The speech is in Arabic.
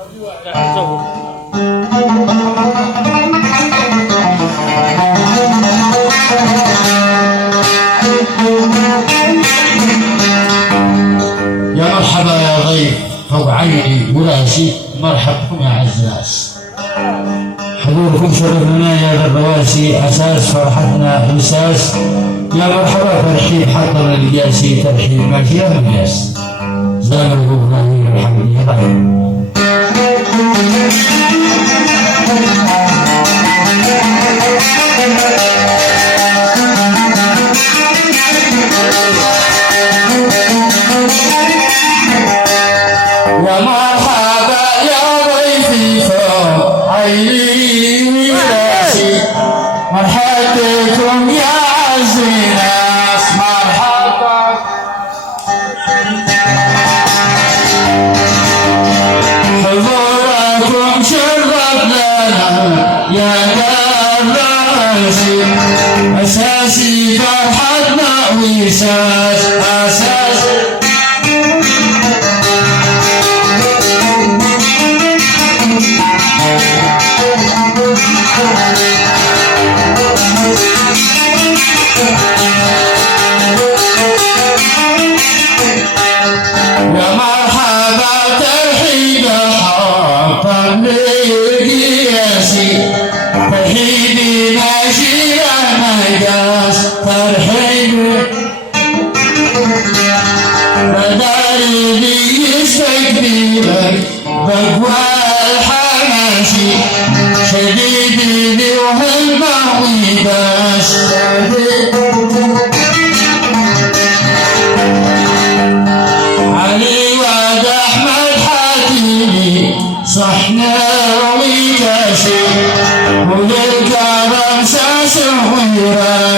يا مرحبا يا ضيف فوق عيني وراسي، مرحبكم يا عزاز. حضوركم شرفنا يا ذا الرواسي، اساس فرحتنا اساس. يا مرحبا ترحيب حضر القياسي، ترحيب ماشي يا مقياس. زامر ابراهيم الحمد لله. يا مرحبا يا ضيفي فوق عيني وراسي، مرحبتكم يا عز ناس، مرحبا. حضوركم شرف لنا يا الراسي، اساسي فرحتنا واساس اساسي. يا مرحبا ترحيب حاطر للقياسي، ترحيبي ماشي يا مقاس، ترحيبي مداري يستقبلك بقوى الحماشي، شديدي وهمه ويباس علي واد احمد حكيمي، صحنا وكاسي وللكرم ساس وراس.